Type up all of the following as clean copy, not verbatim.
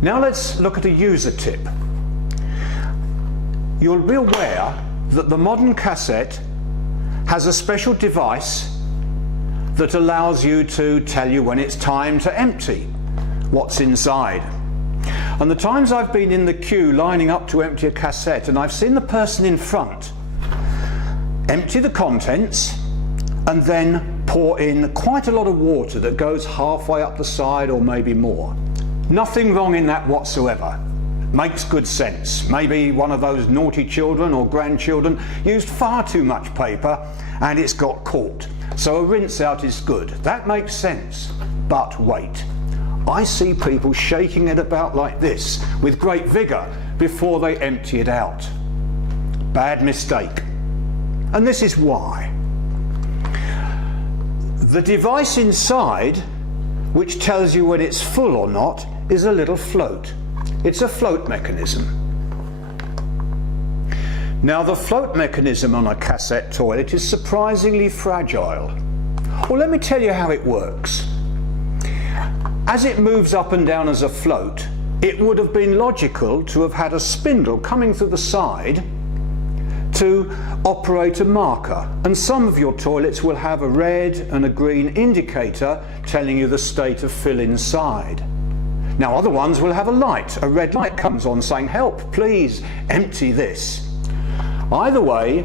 Now let's look at a user tip. You'll be aware that the modern cassette has a special device that allows you to tell you when it's time to empty what's inside. And the times I've been in the queue lining up to empty a cassette and I've seen the person in front empty the contents and then pour in quite a lot of water that goes halfway up the side or maybe more. Nothing wrong in that whatsoever. Makes good sense. Maybe one of those naughty children or grandchildren used far too much paper and it's got caught. So a rinse out is good. That makes sense. But wait. I see people shaking it about like this with great vigour before they empty it out. Bad mistake. And this is why. The device inside, which tells you when it's full or not, is a little float. It's a float mechanism. Now the float mechanism on a cassette toilet is surprisingly fragile. Well, let me tell you how it works. As it moves up and down as a float, it would have been logical to have had a spindle coming through the side to operate a marker, and some of your toilets will have a red and a green indicator telling you the state of fill inside. Now other ones will have a light. A red light comes on saying, help, please empty this. Either way,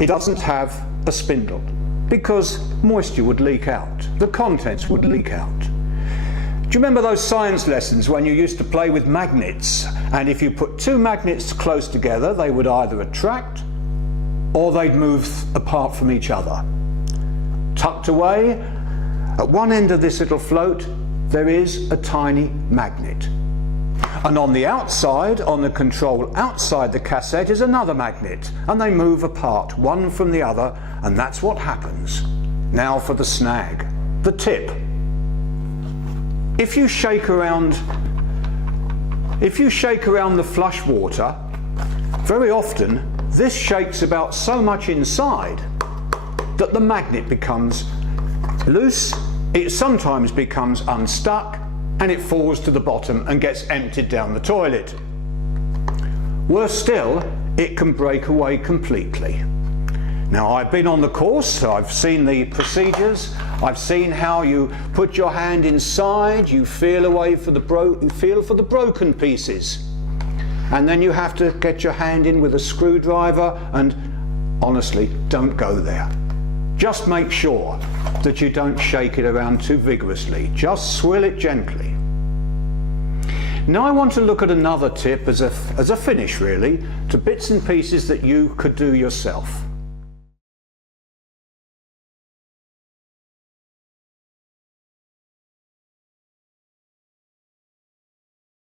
it doesn't have a spindle because moisture would leak out, the contents would leak out. Do you remember those science lessons when you used to play with magnets, and if you put two magnets close together they would either attract or they'd move apart from each other? Tucked away at one end of this little float there is a tiny magnet, and on the outside, on the control outside the cassette, is another magnet, and they move apart one from the other, and that's what happens. Now for the snag, the tip. If you shake around the flush water, very often this shakes about so much inside that the magnet becomes loose. It sometimes becomes unstuck and it falls to the bottom and gets emptied down the toilet. Worse still, it can break away completely. Now I've been on the course, so I've seen the procedures. I've seen how you put your hand inside, you feel for the broken pieces, and then you have to get your hand in with a screwdriver, and honestly, don't go there. Just make sure that you don't shake it around too vigorously. Just swill it gently. Now I want to look at another tip as a finish really, to bits and pieces that you could do yourself.